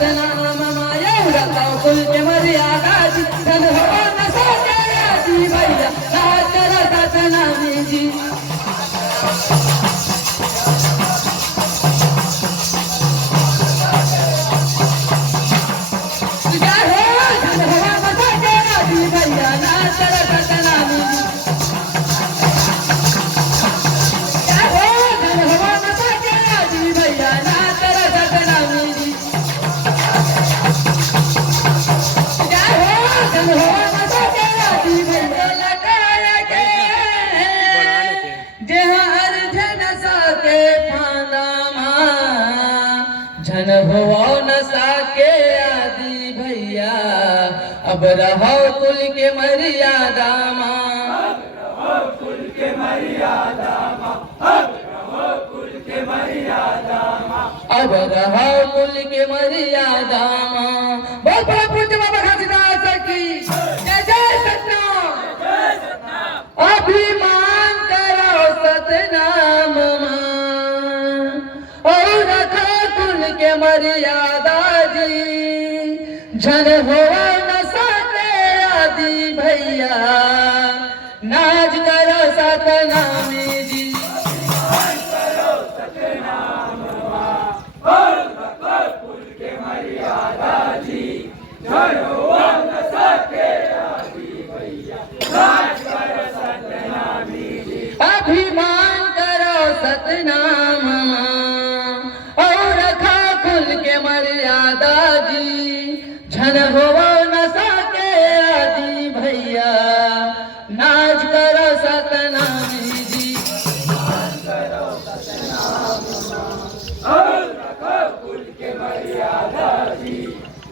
सतनाम माया रता कुल के मर्यादा जी धन हो न सके जी भैया नाच कर सतनाम जी झन भवो न साके आदि भैया अब रहो कुल के मर्यादा कुल के मर्यादा कुल के मर्यादा अब रहो कुल के मर्यादा बहुत बड़ा पूज्य बाबा घासीदास की जय जय सतनाम अभिमान करो सतनाम और रखो कुल के मर्यादा जी झन हो न सके आदि भैया नाच करो सतनामी जी कुल के मर्यादा जी झन हो न सके आदि भैया नाच करो सतनामी जी अभिमान करो सतनाम मर्यादा जी झन हो न सके आदि भैया नाच करो सतनामी जी कुल के मर्यादा जी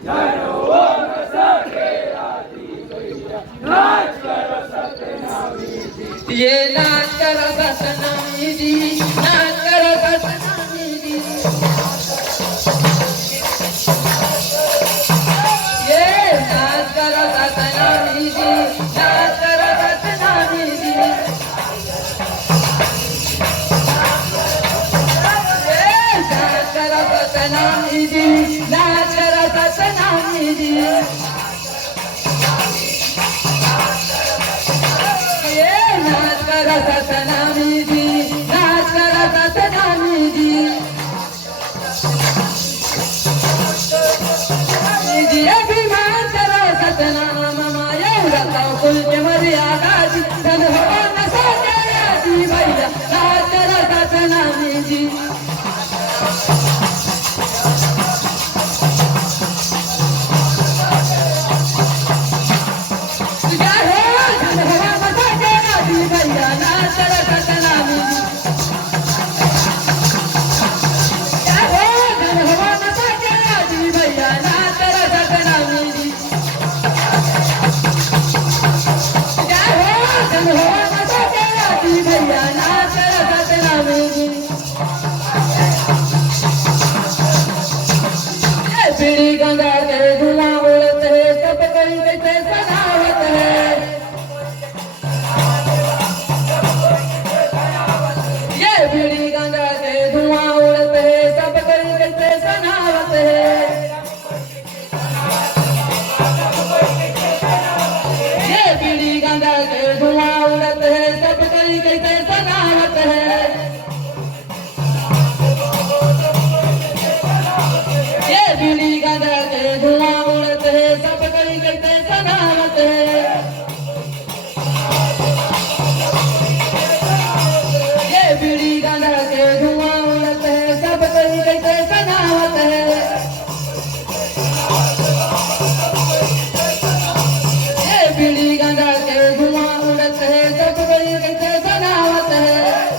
झन हो न सके आदि भैया नाच करो सतनामी जी ये नाच करो सतनामी जी नाच करो सतनामी जी सतनामी जी नाच करो सतनामी जी ये नाच करो सतनामी जी नाच करो सतनामी जी जी अभिमान करो सतनाम माया रता कुल के मर्यादा जी धन हो न सके जी भैया नाच करो सतनामी जी पीड़ी गंगा के धुआं उड़ते सब कहीं कैसे सजावत है ये पीड़ी गंगा के धुआं उड़ते सब कहीं कैसे सजावत है ये पीड़ी गंगा के धुआं उड़ते सब कहीं कैसे सजावत है बीड़ी गंगा के धुआं उड़ते है सब कहीं कैसे सनावत है ये बीड़ी गंगा के धुआं उड़ते है सब कहीं कैसे सनावत है ये बीड़ी गंगा के धुआं उड़ते है सब कहीं कैसे सनावत है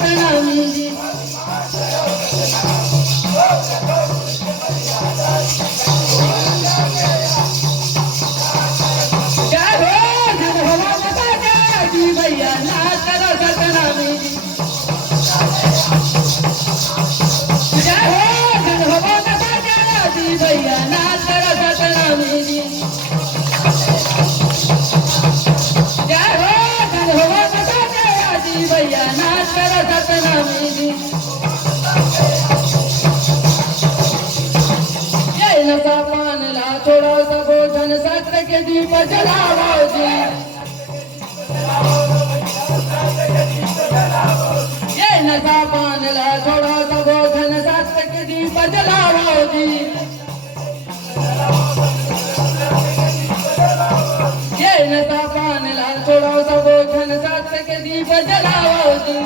सतनामी जी। जय हो जन हो माता जय जी भैया नाच करो सतनामी जी। जय हो जन हो माता जय जी भैया नाच करो सतनामी जी। जय हो जन हो माता जय जी भैया नाच करो सतनामी जी। ये नशा पान ला छोड़ो सबो धन सत्य के दीप जलाओ जी। ये नशा पान ला छोड़ो सबो धन सत्य के दीप जलाओ जी। ये नशा पान ला छोड़ो सबो धन सत्य के दीप जलाओ जी।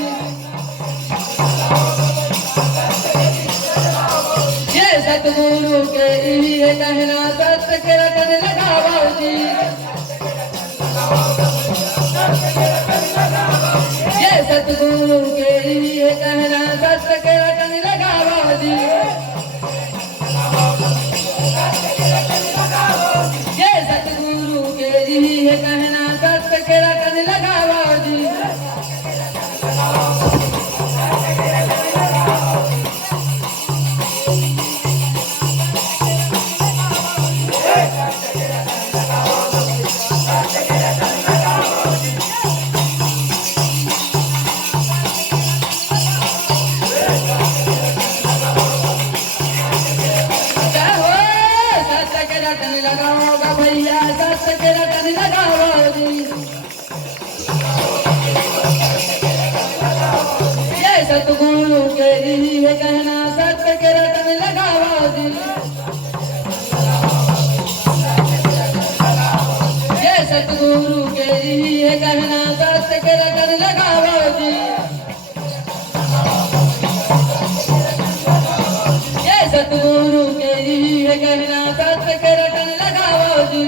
ये सतगुरु के ये कहना सत्य के रटन लगाओ जी। ये सतगुरु के ये कहना सत्य के रटन लगाओ जी। ये सतगुरु के ये कहना सत्य के रटन लगाओ जी। लगाओगा भैया सत्य के रटन लगाओ जी। ये सतगुरु के ये कहना सत्य के रटन लगाओ जी। ये सतगुरु के ये कहना सत्य के रटन लगाओ जी। ये सतगुरु के ये कहना सत्य के रटन लगाओ जी।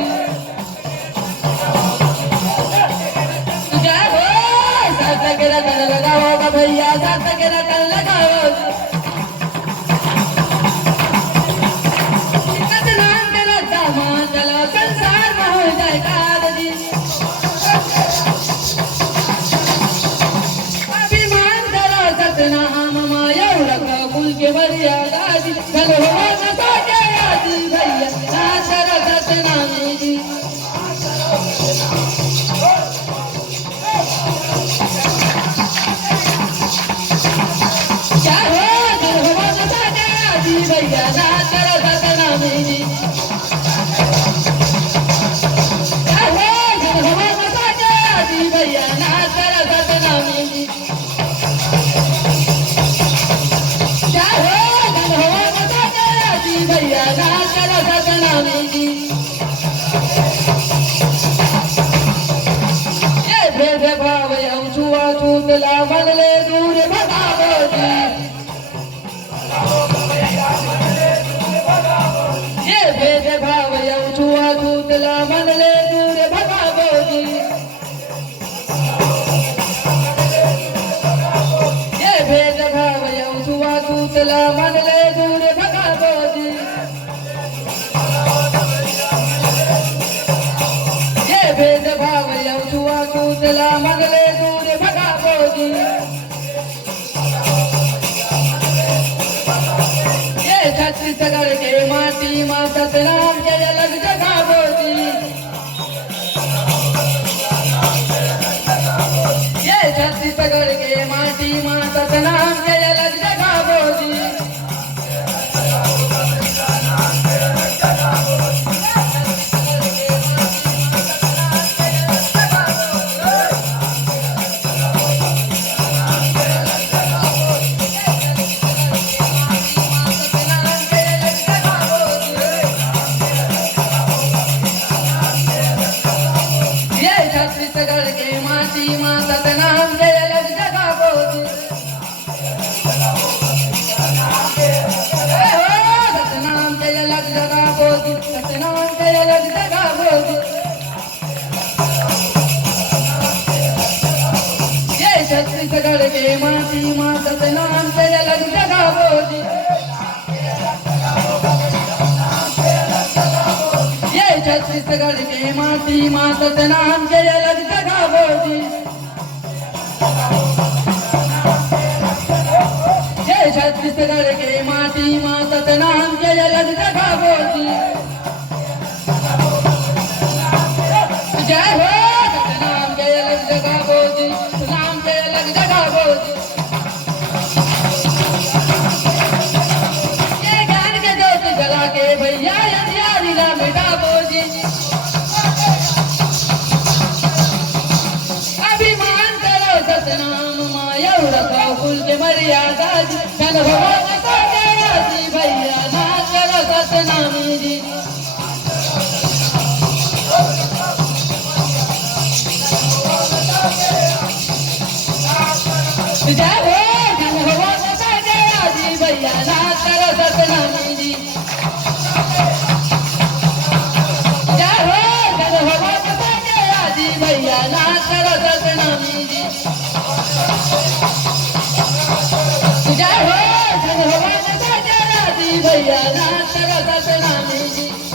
जय हो सत्य के रटन लगाओगा भैया सत्य के रटन लगाओ जी। सतनाम के रट्टा मान चला संसार में हो जाए कार जी। अभिमान करो सतनाम माया रखो कुल के मर्यादा जी। कल हो न सोचे जी भैया नाच करो सतनामी जी। क्या हो दिल हो न सोचे जी भैया नाच करो सतनामी जी। क्या हो दिल हो न सोचे जी भैया नाच करो सतनामी जी। क्या हो दिल हो न सोचे जी भैया नाच करो सतनामी जी। ये भेदभाव छुआछूत लावन ले दूर भगाओ जी। ये भेदभाव छुआछूत लावन ले दूर भगाओ जी। ये भेदभाव छुआछूत लावन ले दूर भगाओ जी। ये भेदभाव छुआछूत लावन ले दूर भगाओ जी। ये छत्तीसगढ़ के माटी माँ सतनाम के अलग जगाओ जी। ये छत्तीसगढ़ के माटी माँ सतनाम के अलग जगाओ जी। छत्तीसगढ़ के माटी माँ सतनाम के अलग जगाओ जी। माटी माँ सतनाम के अलग जगावो जी। ये छत्तीसगढ़ के माटी माँ सतनाम के अलग जगावो जी। ये छत्तीसगढ़ के माटी माँ सतनाम के अलग जगावो जी। जय हो सतनाम के अलग जगावो जी, नाम के अलग जगावो जी। ये ज्ञान के ज्योति जला के भैया अंधियारी ला मिटावो जी। अभिमान करो सतनाम माया रखो कुल के मर्यादा जी। धन भगवान सो गया जी भैया नाच करो सतनामी जी। जय हो धन भगवान सो गया जी भैया नाच करो सतनामी जी। जय हो धन भगवान सो गया जी भैया नाच करो सतनामी जी। जय हो धन भगवान सो गया जी भैया नाच करो सतनामी जी।